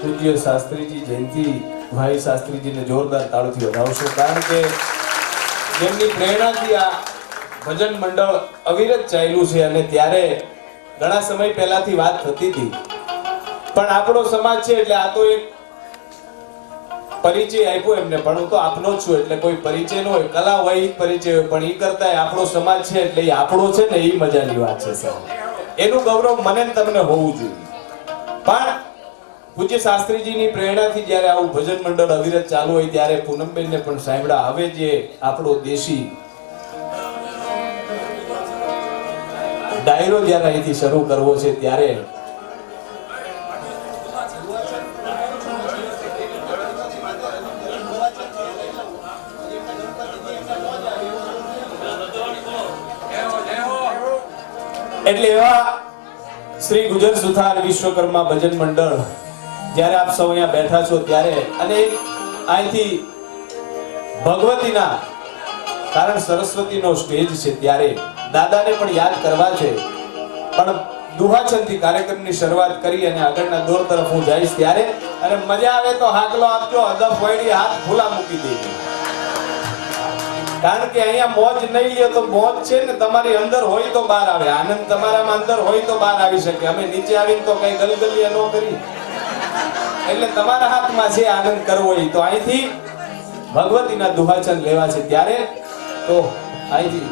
પૂજ્ય શાસ્ત્રીજી જયંતિ ભાઈ શાસ્ત્રીજીને જોરદાર તાળીથી વધાવશો, કારણ કે જેમની પ્રેરણાથી આ ભજન મંડળ અવિરત ચાલ્યું છે. અને ત્યારે ઘણા સમય પહેલાથી વાત થતી હતી, પણ આપણો સમાજ છે એટલે આ તો એક પરિચય આપ્યો એમને, પણ હું તો આપનો જ છું એટલે કોઈ પરિચય ન હોય, કલા હોય એ પરિચય હોય, પણ એ કરતા આપણો સમાજ છે એટલે એ આપણો છે ને એ મજાની વાત છે સર. એનું ગૌરવ મને ને તમને હોવું જોઈએ. પણ પૂજ્ય શાસ્ત્રીજીની પ્રેરણાથી જ્યારે આવું ભજન મંડળ અવિરત ચાલુ હોય ત્યારે પૂનમબેનને પણ સાંભળ્યા. હવે જે આપણો દેશી ડાયરો જ્યારે અહીંથી શરૂ કરવો છે ત્યારે એટલે એવા શ્રી ગુજર સુથાર વિશ્વકર્મા ભજન મંડળ જ્યારે આપ સૌ અહીંયા બેઠા છો ત્યારે, અને અહીંથી ભગવતીના કારણ સરસ્વતીનો સ્ટેજ છે ત્યારે દાદાને પણ યાદ કરવા છે. પણ દુહાચંદથી કાર્યક્રમની શરૂઆત કરી અને આગળના દોર તરફ હું જઈશ ત્યારે, અને મજા આવે તો હાકલો આપજો, હદફ વળી હાથ ખુલ્લા મૂકી દેજો. કારણ કે અહીંયા મોજ નહીં લે તો મોજ છે ને તમારી અંદર હોય તો બહાર આવે, આનંદ તમારામાં અંદર હોય તો બહાર આવી શકે. અમે નીચે આવીને તો કઈ ગલગલિયા ન કરી, એટલે તમારા હાથમાં છે આનંદ કરવો હોય તો અહીંથી ભગવતીના દુહાચંદ લેવા છે ત્યારે, તો અહીંથી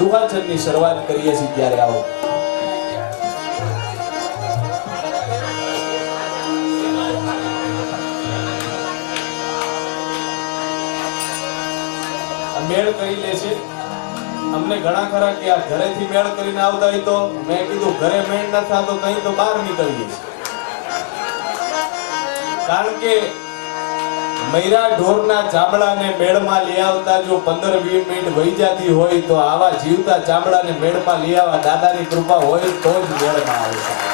દુહાચંદની શરૂઆત કરીએ છીએ ત્યારે આવો. મેળ કરી લે છે. અમને ઘણા ખરા કે આ ઘરેથી મેળ કરીને આવતા હોય તો મેં કીધું ઘરે મેળ ન થતો કઈ તો બહાર નીકળીએ છીએ. કારણ કે મૈરા ઢોરના ચામડાને મેળમાં લઈ આવતા જો 15-20 મિનિટ વહી જતી હોય તો આવા જીવતા ચામડાને મેળમાં લઈ આવવા દાદાની કૃપા હોય તો જ મેળમાં આવે.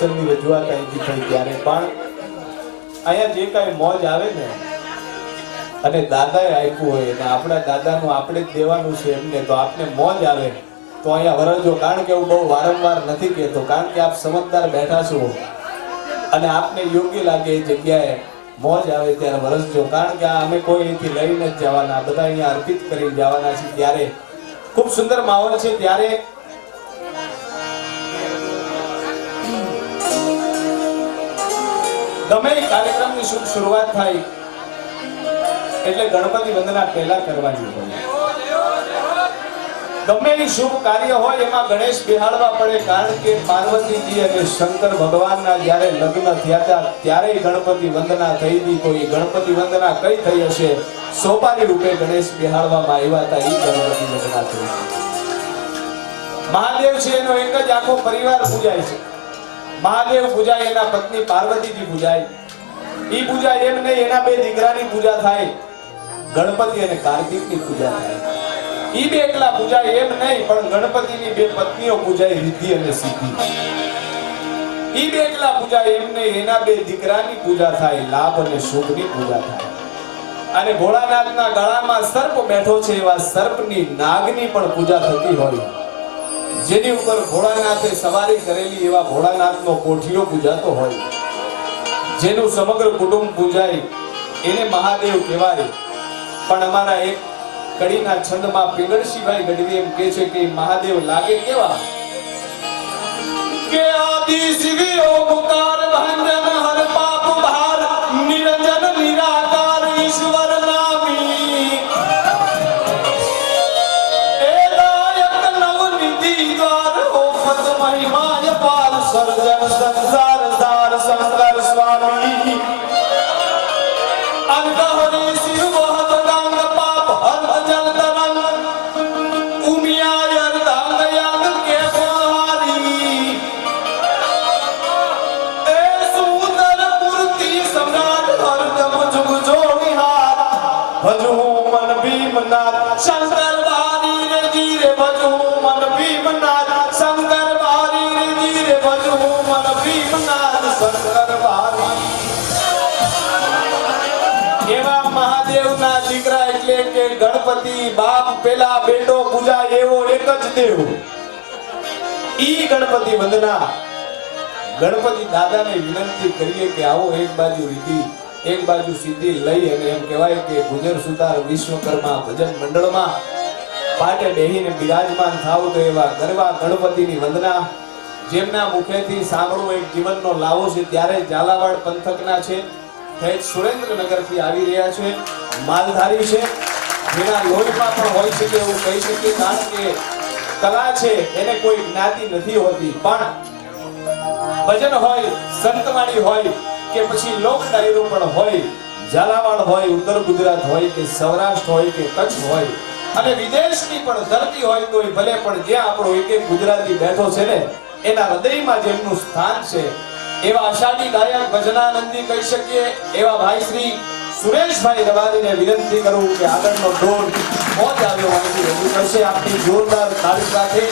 પ્રવચનની રજૂઆત અહીંથી થઈ ત્યારે પણ અહીંયા જે કાંઈ મોજ આવે ને અને દાદાએ આપ્યું હોય અને આપણા દાદાનું આપણે જ દેવાનું છે એમને, તો આપને મોજ આવે તો અહીંયા વરજો. કારણ કે હું બહુ વારંવાર નથી કહેતો, કારણ કે આપ સમજદાર બેઠા છો અને આપને યોગ્ય લાગે એ જગ્યાએ મોજ આવે ત્યારે વરસજો. કારણ કે અમે કોઈ અહીંથી લઈને જ જવાના, બધા અહીંયા અર્પિત કરી જવાના છે. ત્યારે ખૂબ સુંદર માહોલ છે. ત્યારે ગમે કાર્યક્રમની શુભ શરૂઆત થાય એટલે ગણપતિ વંદના પહેલા કરવાની હોય. ગમે એ શુભ કાર્ય હોય એમાં ગણેશ બિહાડવા પડે. કારણ કે પાર્વતીજી અને શંકર ભગવાનના જ્યારે લગ્ન થયા હતા ત્યારે ગણપતિ વંદના થઈ હતી. તો એ ગણપતિ વંદના કઈ થઈ હશે? સોપારી રૂપે ગણેશ બિહાડવામાં આવ્યા હતા. એ ગણપતિ વંદના થઈ. મહાદેવ છે એનો એક જ આખો પરિવાર પૂજાય છે. મહાદેવ પૂજાય, એના પત્ની પાર્વતીજી પૂજાય. ઈ પૂજાય એમ નહીં, એના બે દીકરાની પૂજા થાય. ગણપતિ અને કાર્તિકની પૂજા થાય. ઈ બે એકલા પૂજાય એમ નહીં, પણ ગણપતિની બે પત્નીઓ પૂજાય, રિદ્ધિ અને સિદ્ધિ. ઈ બે એકલા પૂજાય એમ નહીં, એના બે દીકરાની પૂજા થાય, લાભ અને શુભની પૂજા થાય. અને ભોળાનાથના ગળામાં સર્પ બેઠો છે, એવા સર્પની નાગની પણ પૂજા થતી હોય. જેની ઉપર ભોળાનાથે સવારી કરેલી એવા ભોળાનાથનો કોઠીઓ પૂજાતો હોય. જેનું સમગ્ર કુટુંબ પૂજાય એને મહાદેવ કહેવાય. પણ અમારા એક કડીના છંદમાં પિંગળશીભાઈ ગઢવી એમ કહે છે કે મહાદેવ લાગે કેવા? કે આદિ શિવ ઓમકાર ભંજન હર પાપ ભાર નિરંજન નિરાકાર ઈશ્વર નામી એ દાયક નવ નિધિ દ્વાર ઓફત મહિમાય પાર સર્જન સંસાર સાર શંકર સ્વામી અંતહરે શિવ વહત ગાંગ પાપ હર જલ તરંગ ઉમિયા યર્દાંગ યંગ કે બહારી એ સુંદર મૂર્તિ સમ્રાટ હરદમ જુગ જો વિહાર ભજુ મન ભીમનાથ શંકર વારી રે જીરે ભજુ મન ભીમનાથ શંકર વારી રે જીરે ભજુ મન ભીમનાથ શંકર વારી. એવા મહાદેવના દીકરા એટલે કે ગણપતિ બાપ પેલા બેટો પૂજા એવો એક જ દેવ. ઈ ગણપતિ વંદના ગણપતિ દાદાને વિનંતી કરીએ કે આવો એક બાજુ રિદ્ધિ એક બાજુ સિદ્ધિ લઈ અને એમ કહેવાય કે ગુજર સુતાર વિશ્વકર્મા ભજન મંડળમાં પાટે બેહીને બિરાજમાન થાવ. તો એવા ગરવા ગણપતિની વંદના જેમના મુખેથી સાંભળવું એક જીવનનો લાવો છે. ત્યારે ઝાલાવાડ પંથકના છે, સુરેન્દ્રનગરથી આવી રહ્યા છે, માલધારી છે, જેના લોહીમાં પણ હોય છે એવું કહી શકીએ. કારણ કે કલા છે એને કોઈ જ્ઞાતિ નથી હોતી. પણ ભજન હોય, સંતવાણી હોય કે પછી લોક ડાયરો પણ હોય, ઝાલાવાડ હોય, ઉત્તર ગુજરાત હોય કે સૌરાષ્ટ્ર હોય કે કચ્છ હોય અને વિદેશની પણ ધરતી હોય તો ભલે, પણ જ્યાં આપણો એક એક ગુજરાતી બેઠો છે ને એના હૃદયમાં જેમનું સ્થાન છે એવા અષાઢી ગાયક ભજનાનંદી કહી શકીએ એવા ભાઈ શ્રી સુરેશભાઈ રબારીને વિનંતી કરું કે આગળનો ડોર મોજ આવ્યો માહિતી રજૂ કરશે. આપની જોરદાર તાળી સાથે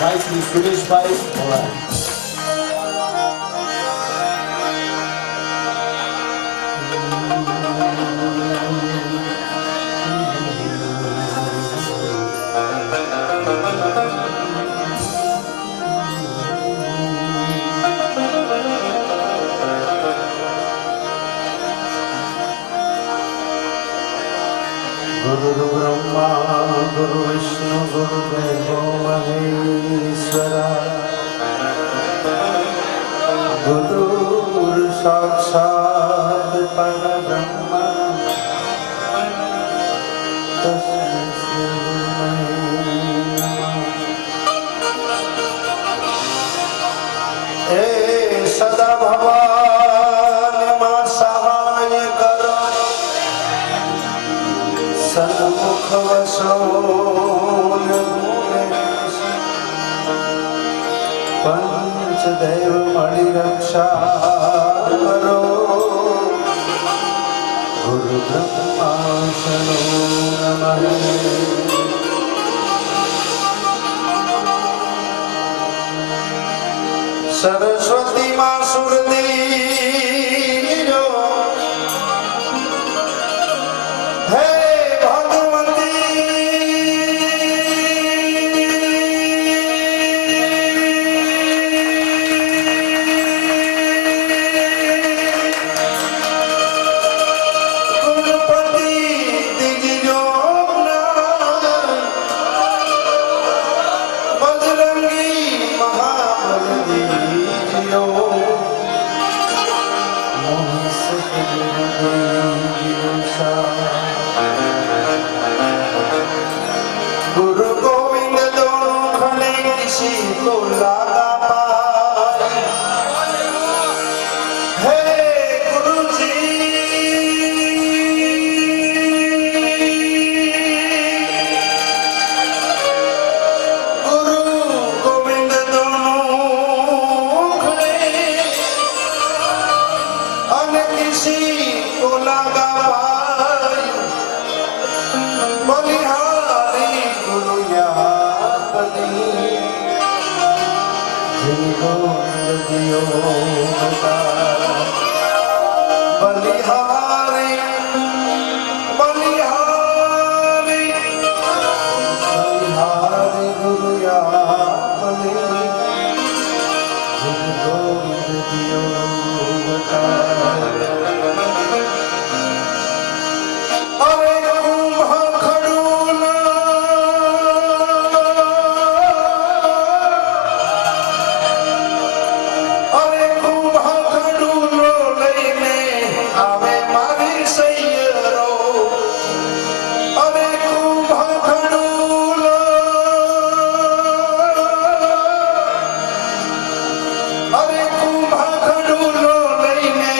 ભાઈ શ્રી સુરેશભાઈ રબારી. गुरु ब्रह्मा गुरु विष्णु गुरु देवो महेश्वरा गुरु साक्षात् परब्रह्म तस्मै श्री नमः। ए सदा भगवान मां सहाय करो सन्मुख वसो पंचदेव मणि रक्षा करो गुरु ब्रह्मा शनो नमः। સરસ્વતી માં સુરતી હે गुरु गोविंद दोनों खड़े किसी को लागा पाए हे गुरु जी गुरु गोविंद दोनों खड़े अन किसी को लागा पाए बलिहारी गुरु जिनको दियो बलिहारी बलिहारी बलिहारी गुरु जिनको दियो अरे कुंभ खड़ूला अरे कुंभ खड़ूलो लईने आवे मारी सैयरो अरे कुंभ खड़ूलो अरे कुंभ खड़ूलो लईने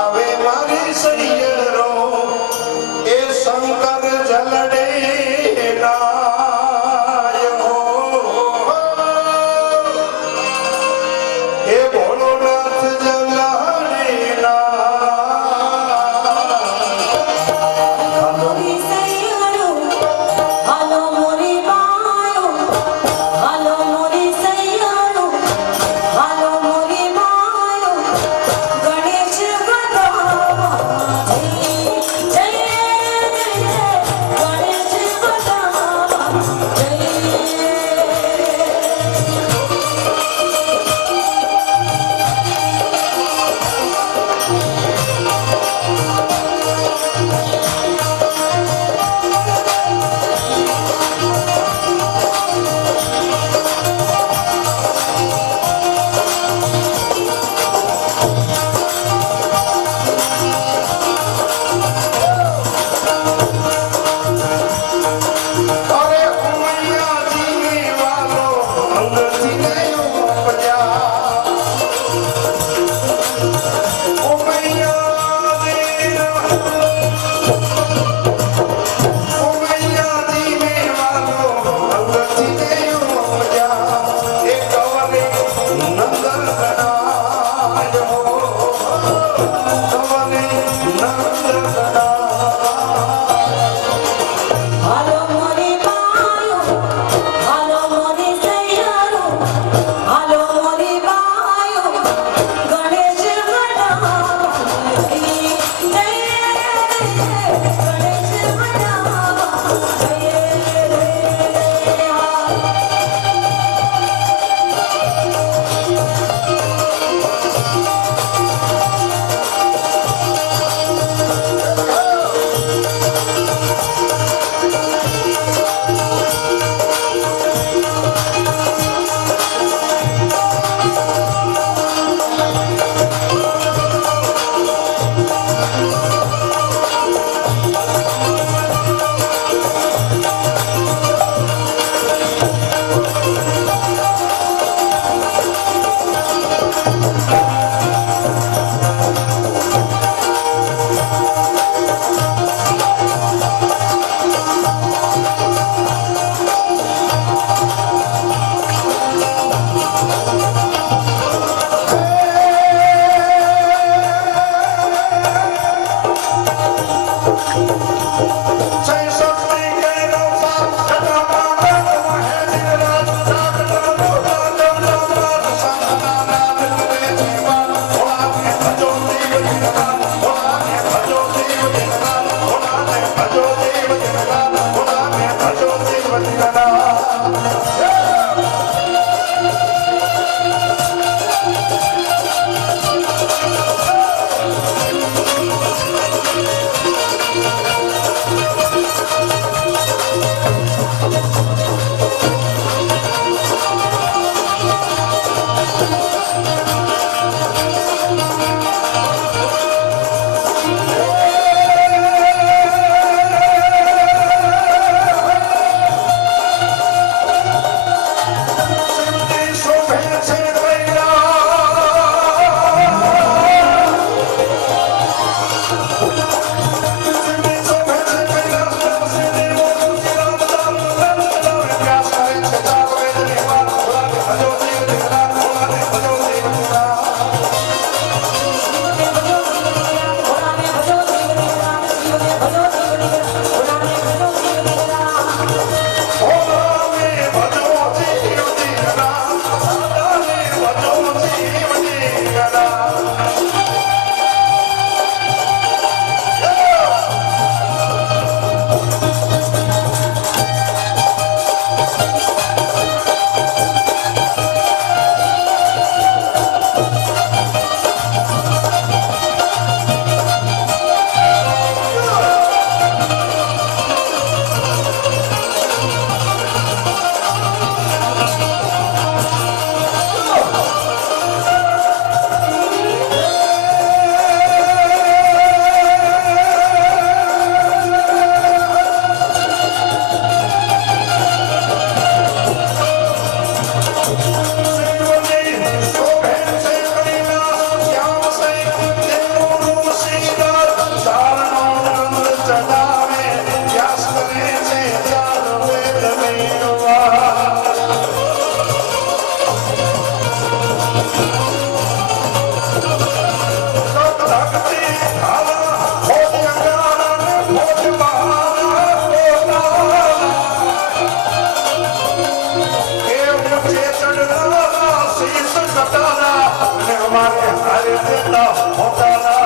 आवे मारी सैयरो ए शंकर जलडे लायो ए भोलोनाथ जलडे मोरी सैयारो हालो मोरी बायो हालो मोरी सैयारो हालो मोरी बायो गणेश बतावा जय गणेश बतावा जय अरे उमैया जी वालो अंदर थी गयो उपजा उमैया उमैया जी वालो अंदर थी गयो उपजा एक कवले नंदन बनायो कवले नंदन बनायो हालो मोरी बायो हालो मोरी सैयारो हालो मोरी बायो गणेश बतावा जय गणेश बतावा जय Sanghana તમારે હારે દેતા હોતાના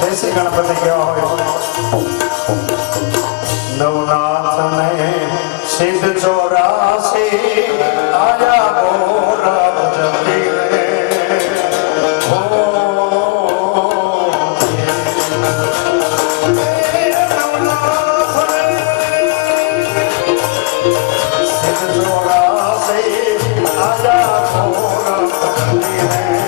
દેશી ગણપતિ કેવા હોય નવનાથ ને સિદ્ધ ચોરાસી આયા ગોરા ભજતી રે સિદ્ધ ચોરાસી આયા ગોરા ભજતી રે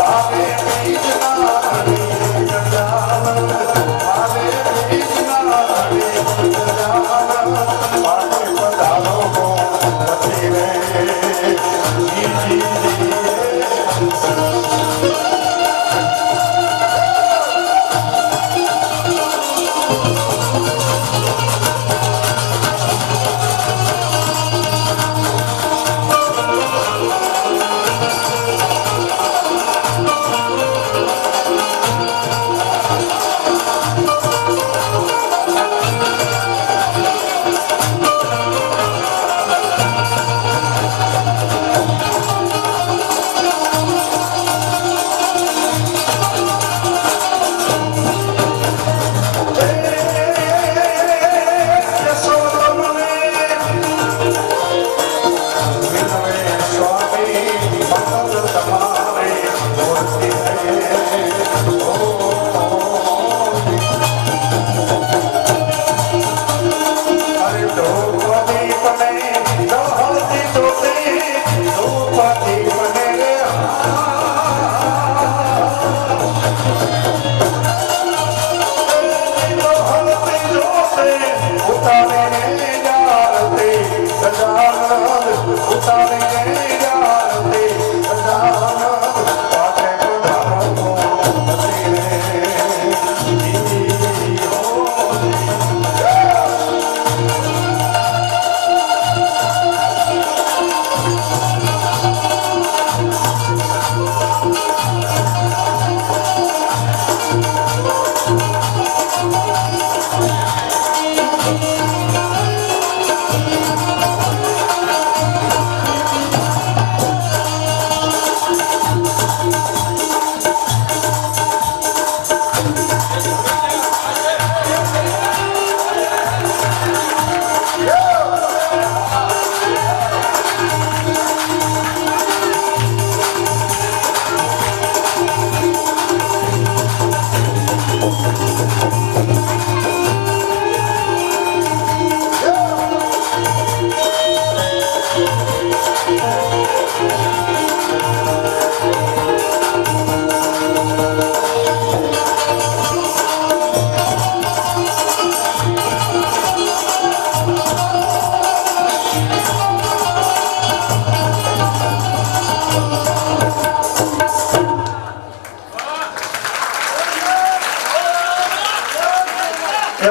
Bye.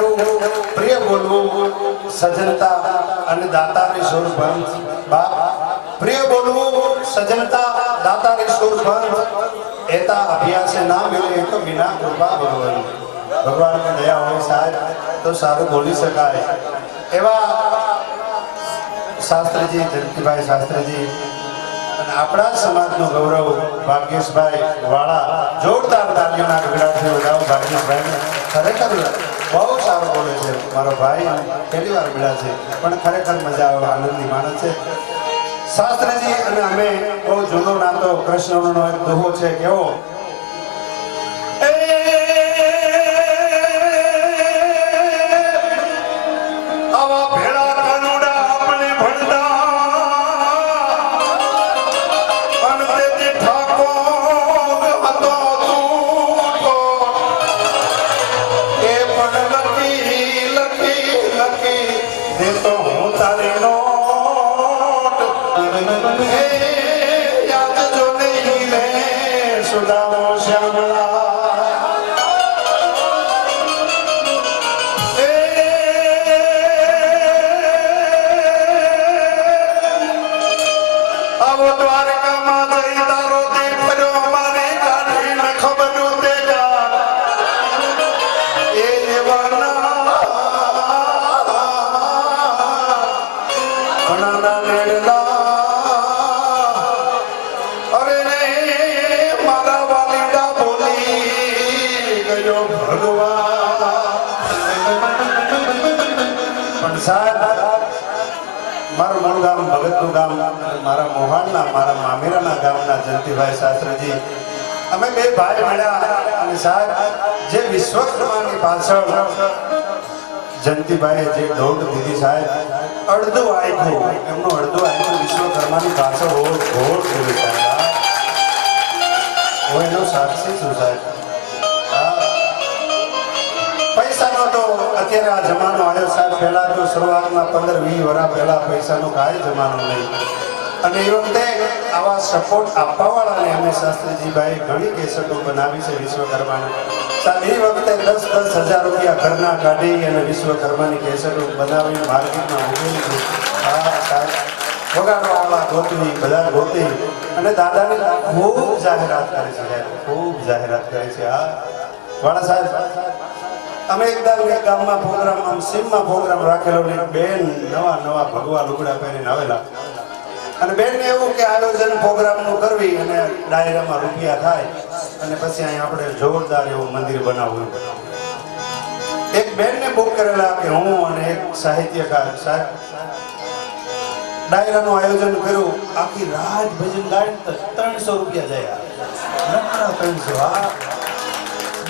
જેવું પ્રિય બોલવું સજનતા અને દાતાની સુરભંત બાપ પ્રિય બોલવું સજનતા દાતાની સુરભંત એતા અભ્યાસે ના મિલે તો બિના કૃપા ભગવાન ભગવાનની દયા હોય સાહેબ તો સારું બોલી શકાય એવા શાસ્ત્રીજી જયંતિભાઈ શાસ્ત્રીજી અને આપણા સમાજનું ગૌરવ ભાગ્યેશભાઈ વાળા જોરદાર તાલીઓના ગગડાથી વધાવો ભાગ્યેશભાઈને ખરેખર બહુ સારું બોલે છે મારો ભાઈ પહેલી વાર મળ્યા છે પણ ખરેખર મજા આવે આનંદની માણસ છે શાસ્ત્રીજી અને અમે બહુ જૂનો નાતો કૃષ્ણનો એક દુહો છે કેવો આવા ભેળા કાનુડા આપણે ભણતા અને તેથી ઠાકોર હતો તૂટો એ પણ લખી દેતો હું તારી નોટ હે યાદ જો નહીં રે સુદામો શ્યામલા આવો દ્વારકામાં જઈ તારો દેવ ફર્યો અમારી કાઠીને ખબર નહોતે જા એ દેવાના ઘણાના લેડલા અરે રે મારા વાલીડા બોલી ગયો ભગવાન પણ સાહેબ મારું મૂળ ગામ ભગતનું ગામ મારા મોહાણના મારા મામેરાના ગામના જયંતિભાઈ શાસ્ત્રીજી અમે બે ભાઈ મળ્યા અને સાહેબ જે વિશ્વકર્માની પાછળ જયંતિભાઈએ જે દોડ દીધી સાહેબ અડધું આપ્યું એમનું અડધું આપ્યું વિશ્વકર્માની પાછળ ઘોડ દીધી સાહેબ હું એનો સાક્ષી છું સાહેબ પૈસાનો તો અત્યારે આ જમાનો આવ્યો સાહેબ પહેલા તો શરૂઆતમાં 15-20 વર્ષ પહેલા પૈસાનો કાંઈ જમાનો નહીં અને એ વખતે આવા સપોર્ટ આપવાવાળાને અમે શાસ્ત્રીજીભાઈ ઘણી કેસેટો બનાવી છે વિશ્વકર્માની સાહેબ એ વખતે 10,000 રૂપિયા ઘરના કાઢી અને વિશ્વકર્માની કેસેટો બનાવીને માર્કેટમાં મૂકેલી છે હા સાહેબ વગાડવાવાળા ગોતવી બધા ગોતી અને દાદાની ખૂબ જાહેરાત કરી છે સાહેબ ખૂબ જાહેરાત કરી છે હા વાળા સાહેબ અમે એકદમ એક ગામમાં પ્રોગ્રામ આમ સીમમાં પ્રોગ્રામ રાખેલો ને બેન નવા ભગવા લુગડા પહેરીને આવેલા અને બેનને એવું કે આયોજન પ્રોગ્રામનું કરવી અને ડાયરામાં રૂપિયા થાય અને પછી અહીં આપણે જોરદાર એવું મંદિર બનાવવું એક બેનને બુક કરેલા કે હું અને એક સાહિત્યકાર સાહેબ ડાયરાનું આયોજન કર્યું આખી રાત ભજન ગાય 300 રૂપિયા જાય 300 હા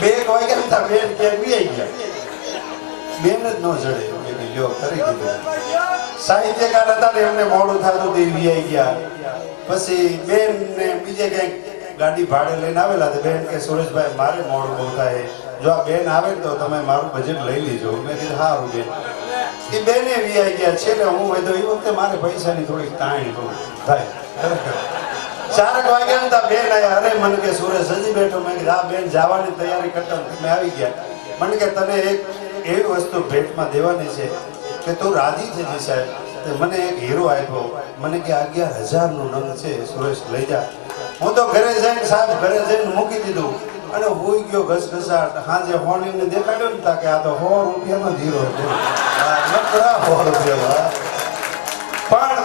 2 વાગ્યા હતા બેન ક્યાંક વી આવી ગયા બેન જ ન જડે લ્યો કરી દીધું સાહિત્યકાર હતા ને એમને મોડું થતું તે વી આવી ગયા પછી બેન ને બીજે ક્યાંક ગાડી ભાડે લઈને આવેલા તો બેન કે સુરેશભાઈ મારે મોડું બહુ થાય જો આ બેન આવે તો તમે મારું બજેટ લઈ લીજો મેં કીધું સારું બેન એ બેને વી આવી ગયા છે ને હું હોય તો એ વખતે મારે પૈસાની થોડીક તાણી થાય 4 વાગ્યા હતા બેન આયા અરે મને કે સુરેશ હજી બેઠો મેં કીધું આ બેન જવાની તૈયારી કરતા તમે આવી ગયા મને કે તને એક એવી વસ્તુ ભેટમાં દેવાની છે કે તું રાજી થઈ જઈ સાહેબ તે મને એક હીરો આપ્યો મને કે 11,000 નો નંગ છે સુરેશ લઈ જા હું તો ઘરે જઈને સાહેબ ઘરે જઈને મૂકી દીધું અને હોઈ ગયો ઘસઘસાટ હાજે હોણીને દેખાડ્યો ને કે આ તો 100 રૂપિયાનો હીરો હતો નકરા 100 રૂપિયા પણ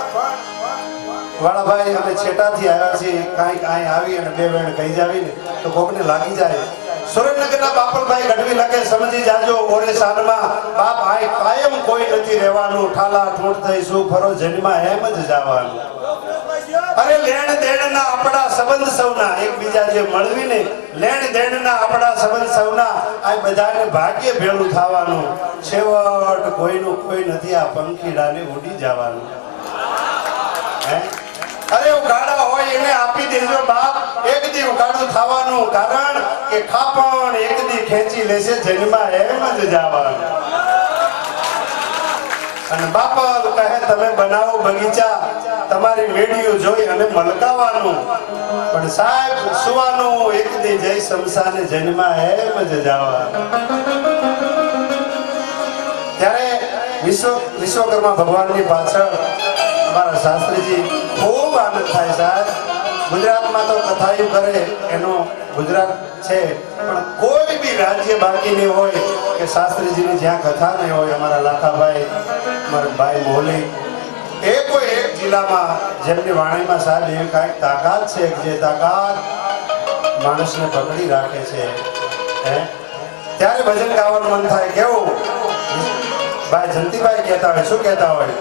વાળાભાઈ અમે છેટાથી આવ્યા છીએ કાંઈક અહીં આવી અને 2 વેણ કહી જાવી ને તો કોકને લાગી જાય સુરેન્દ્રનગરના બાપલભાઈ ગઢવી લખે સમજી જાજો ઓરે સાલમાં બાપ આય કાયમ કોઈ નથી રહેવાનું ઠાલા ઠૂંઠ થઈ શું ફરો જન્મા એમ જ જવાનું અરે લેણ દેણના આપણા સંબંધ સૌના એકબીજા જે મળવીને લેણ દેણના આપણા સંબંધ સૌના આ બધાને ભાગ્ય ભેળું થવાનું છેવટ કોઈનું કોઈ નથી આ પંખીડાને ઉડી જવાનું હે અરે ઉગાડા હોય એને આપી દેજો બાપ એક દી ઉગાડું થવાનું કારણ કે ખાપણ એક દી ખેંચી લેશે જન્મા એમ જ જવાનું અને બાપા કહે તમે બનાવો બગીચા તમારી મેડીઓ જોઈ અને મલકાવાનું પણ સાહેબ સુવાનું એક દી જય શમશાને જન્મા એમ જ જવાનું વિશ્વકર્મા ભગવાનની પાછળ અમારા શાસ્ત્રીજી ખૂબ આનંદ થાય સાહેબ. ગુજરાતમાં તો કથાયું કરે એનું ગુજરાત છે, પણ કોઈ બી રાજ્ય બાકી નહીં હોય કે શાસ્ત્રીજીની જ્યાં કથા નહીં હોય. અમારા લાખાભાઈ, અમારા ભાઈ મોહલી, એ કોઈ એક જિલ્લામાં જેમની વાણીમાં સાહેબ એવી કાંઈક તાકાત છે કે જે તાકાત માણસને પકડી રાખે છે. હે ત્યારે ભજન ગાવાનું મન થાય. કેવું ભાઈ જંતીભાઈ કહેતા હોય, શું કહેતા હોય?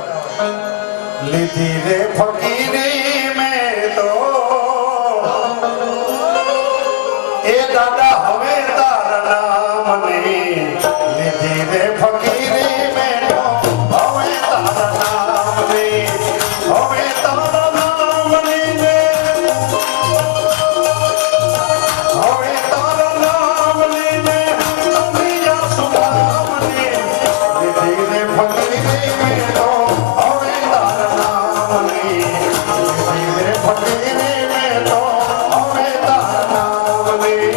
લીધી રે ફકીરી મેં તો એ દાદા હવે તારા નામની. લીધી રે ફકીરી મેં તો હવે તારા નામની. હવે તારા નામની ને હવે તારા નામની ને દુનિયા સુનામની. લીધી રે ફકીરી મેં તો હવે તારા નામની. લીધી રે ફકીરી મેં તો હવે તારા નામની.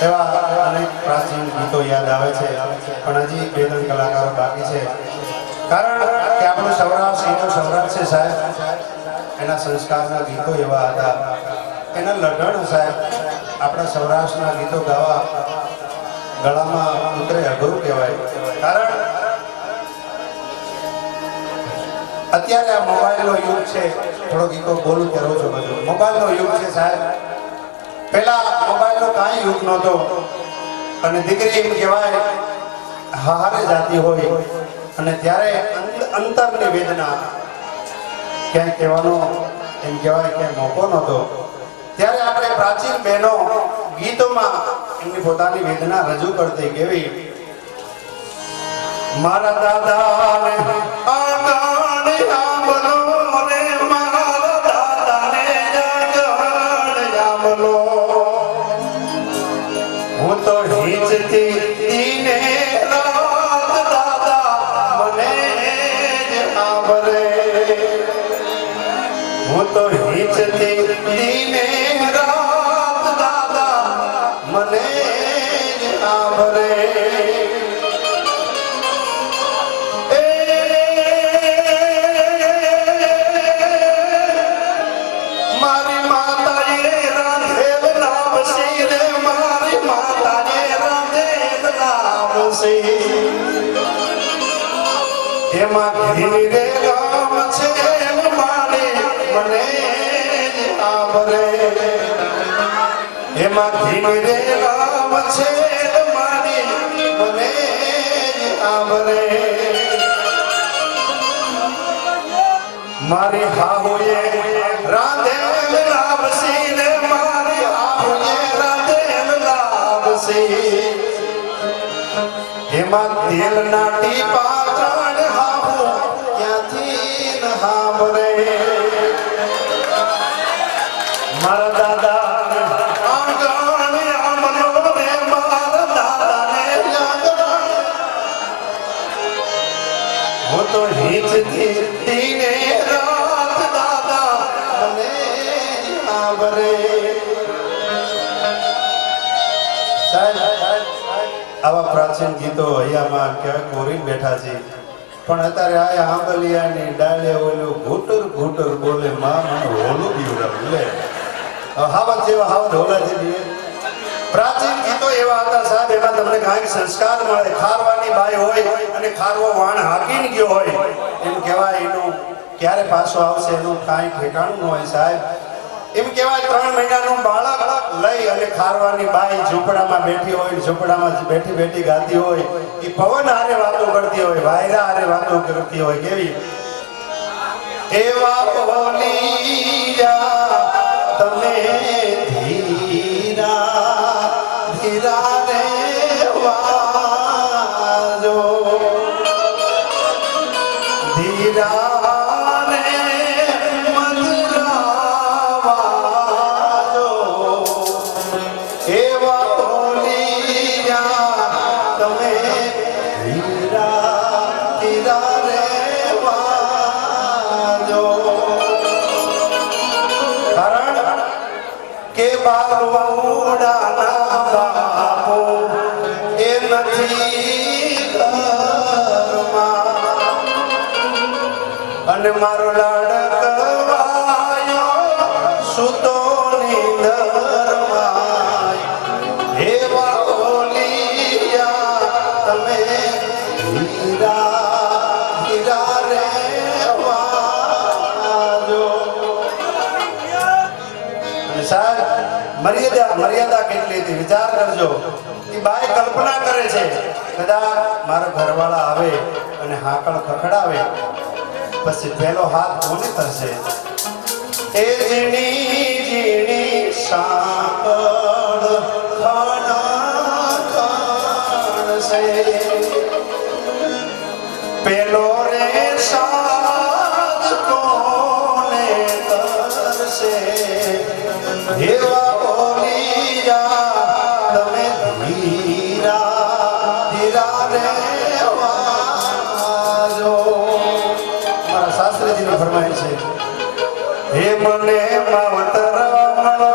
એવા અનેક પ્રાચીન ગીતો યાદ આવે છે, પણ હજી બે ત્રણ કલાકારો બાકી છે. કારણ કે આપણું સૌરાષ્ટ્ર એનું સૌરાષ્ટ્ર છે સાહેબ, એના સંસ્કારના ગીતો એવા હતા, એના લઢણ સાહેબ. આપણા સૌરાષ્ટ્રના ગીતો ગાવા ગળામાં ઉતરે અઘરું કહેવાય. કારણ અત્યારે આ મોબાઈલનો યુગ છે, થોડો ગીતો બોલું ત્યારે ઓછો બધું મોબાઈલનો યુગ છે સાહેબ. પેલા મોબાઈલનો કાંઈ યુગ નહોતો, અને દીકરી એમ કહેવાય હારે જાતી હોય, અને ત્યારે અંતરની વેદના ક્યાંય કહેવાનો એમ કહેવાય ક્યાંય મોકો નહોતો. ત્યારે આપણે પ્રાચીન બહેનો ગીતોમાં એમની પોતાની વેદના રજૂ કરતી. કેવી? મારા દાદાને આંગણે આંબલો રે, મારા દાદાને આંગણે આંબલો, હું તો હિંચતી દીને રાત દાદા મને જ આંબરે, હું તો હિંચતી દીને રાત દાદા મને જ આંબરે. મારી માતાએ રાંધેલ લાવશી રે, મારી માતાએ રાંધેલ લાવશી, એમાં ઘી રે રામ છે મારી મને આંબરે, એમાં ઘી રે રામ છે મારી મને આંબરે. મારી હાહુએ રાંધેલ લાવશી રે, મારી હાહુએ રાંધેલ લાવશી, એમાં તેલ ના ટીપા ત્રણ હાહુ ક્યાંથી ન હાંભરે. મારા દાદા આંગણે આંબલો રે, મારા દાદાને આંગણે હું તો હિંચતી દીને રાત દાદા મને આવરે. સાહેબ, આવા પ્રાચીન ગીતો અહીંયામાં ક્યાંક કોરીને બેઠા છે, પણ અત્યારે આ આંબલિયાની ડાળે ઓલું ઘૂટર ઘૂટર બોલે માં મને હોલું બીવડાવે. લે હાવત જેવા હાવત હોલા જેવી. પ્રાચીન ગીતો એવા હતા સાહેબ, એમાં તમને કાંઈક સંસ્કાર મળે. ખારવાની બાઈ હોય અને ખારવો વાણ હાકીને ગયો હોય એમ કહેવાય, એનું ક્યારે પાછો આવશે એનું કાંઈ ઠેકાણું ન હોય સાહેબ. એમ કહેવાય 3 મહિનાનું બાળક લઈ અને ખારવાની બાઈ ઝૂંપડામાં બેઠી હોય, ઝૂંપડામાં બેઠી બેઠી ગાતી હોય, એ પવન હારે વાતો કરતી હોય, વાયરા હારે વાતો કરતી હોય. કેવી એવા બોલિયા તમે ધીરા ધીરા રે વાજો, ધીરા રે મધુરા વાજો. એવા બોલિયા તમે ધીરા ધીરા રે વાજો. કારણ કે બાલુડાના બાપો એ નથી ઘરમાં, અને મારો લાડકવાયો સુતો નિંદરમાં. એવા બોલિયા તમે ધીરા ધીરા રે વાજો. અને સાહેબ, મર્યાદા કેટલી હતી વિચાર કરજો. એ બાઈ કલ્પના કરે છે, કદાચ મારા ઘરવાળા આવે અને હાકળ ખખડાવે પછી પહેલો હાથ કોને કરશે? એ ઝીણી ઝીણી સાંકળ ખણખણશે, પેલો રે સાથ કોને કરશે? એવા બોલિયા તમે ધીરા ધીરા રે વાજો. મારા શાસ્ત્રીજીનો ફરમાય છે, હે મને માવતર મળો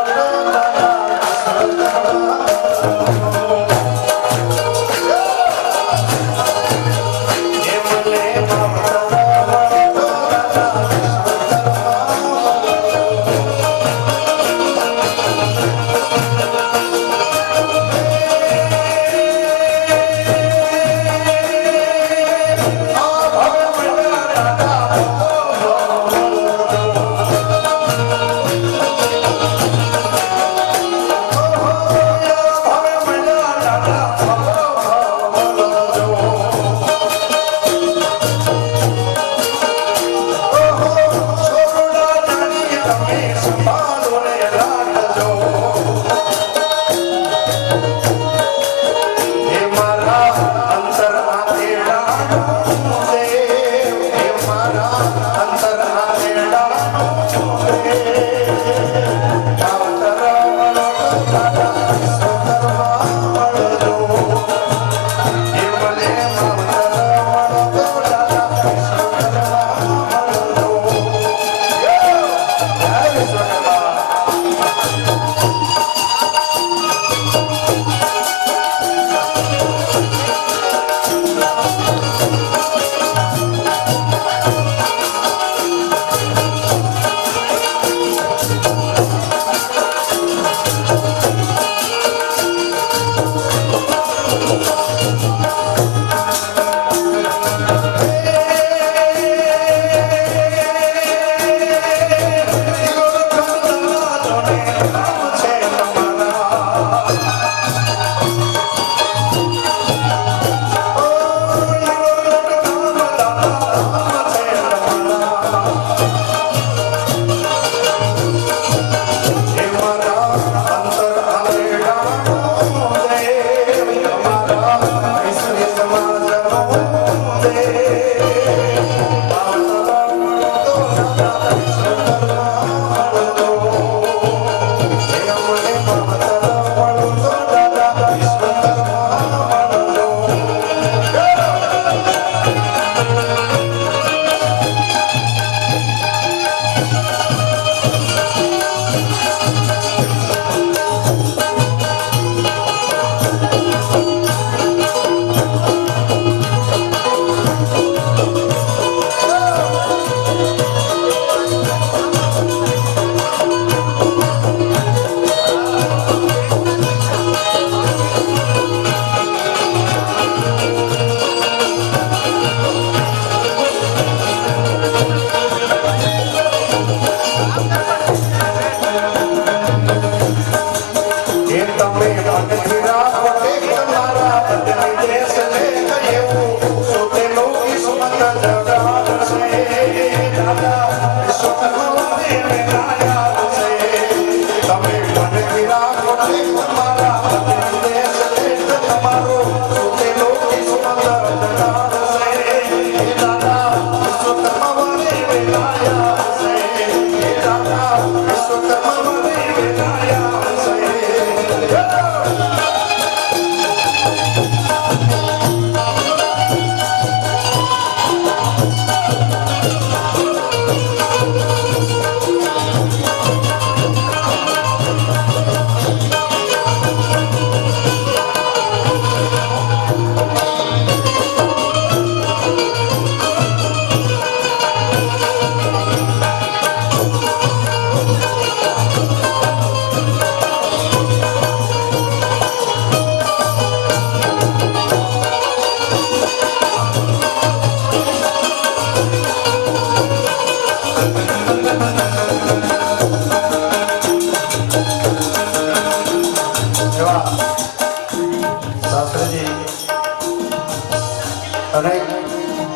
અનેક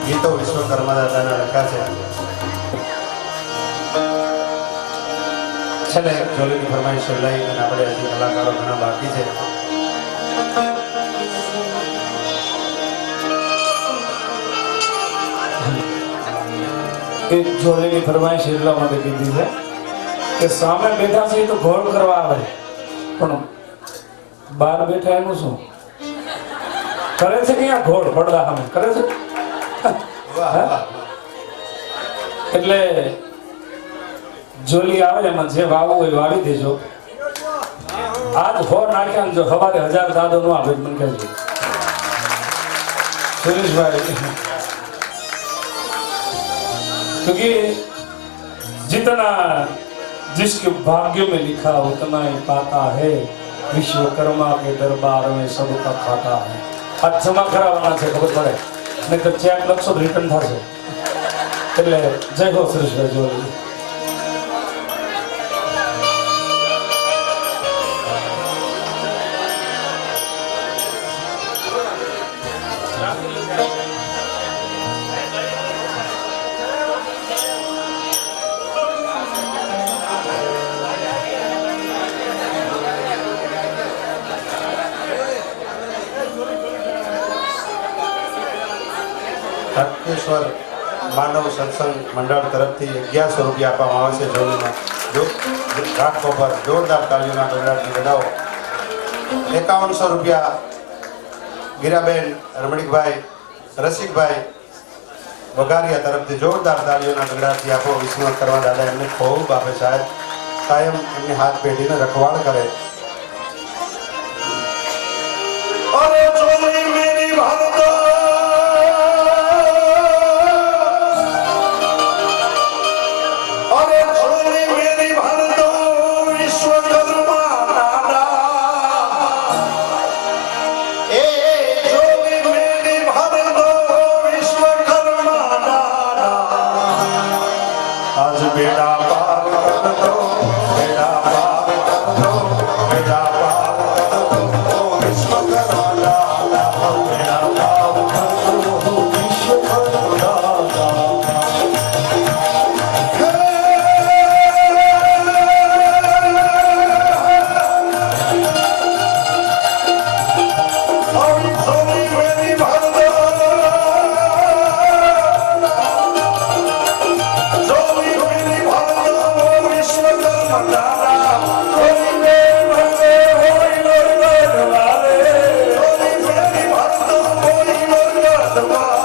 ગીતો વિશ્વકર્મા દાદાના લખ્યા છે. છેલ્લે જોલીની ફરમાઈશ લઈ અને આપણે હજી કલાકારો ઘણા બાકી છે. એક જોલીની ફરમાઈશ એટલા માટે કીધી છે કે સામે બેઠા છે તો ઘોળ કરવા આવે, પણ બહાર બેઠા એનું શું કરે છે કે અહીંયા ઘોળ પડદા સામે કરે છે. વાહ વાહ. એટલે જોલી આવે એમાં જે વાવવું હોય વાવી દેજો. આજ હો નાખ્યા ને જો સવારે 1000 દાદો નો આવે મને કહેજો સુરેશભાઈ, क्योंकि जितना जिसके भाग्य में लिखा उतना ही पाता है, विश्वकर्मा के दरबार में सबका खाता है. आज जमा करावવાના છે ખબર પડે, નહીં તો ચેક લખશો રિટર્ન થશે. એટલે જય હો સુરેશભાઈ જોલી. તખતેશ્વર માનવ સત્સંગ મંડળ તરફથી 1100 રૂપિયા આપવામાં આવે છે. જોલીમાં જો ઘાટકો પર જોરદાર તાલીઓના ગણરાજની ગડાઓ. 5100 રૂપિયા ગીરાબેન રમણીકભાઈ રસિકભાઈ વઘારિયા તરફથી જોરદાર તાલીઓના ગણરાજથી આપો. વિશ્વકર્મા દાદા એમને ખૂબ આપે સાહેબ, કાયમ એમની હાથ પેઢીને રખવાળ કરે. અરે જોલી મેરી ભારત, અરે જોલી મેરી ભારત વિશ્વકર્મા દાદા, એ જોલી મેરી ભારત વિશ્વકર્મા દાદા, આજ બેડા પાર કર દો, બેડા પાર કર દો, બેડા પાર કર દો વિશ્વકર્મા દાદા, બેડા પાર કર દો વિશ્વકર્મા દાદા. Bye.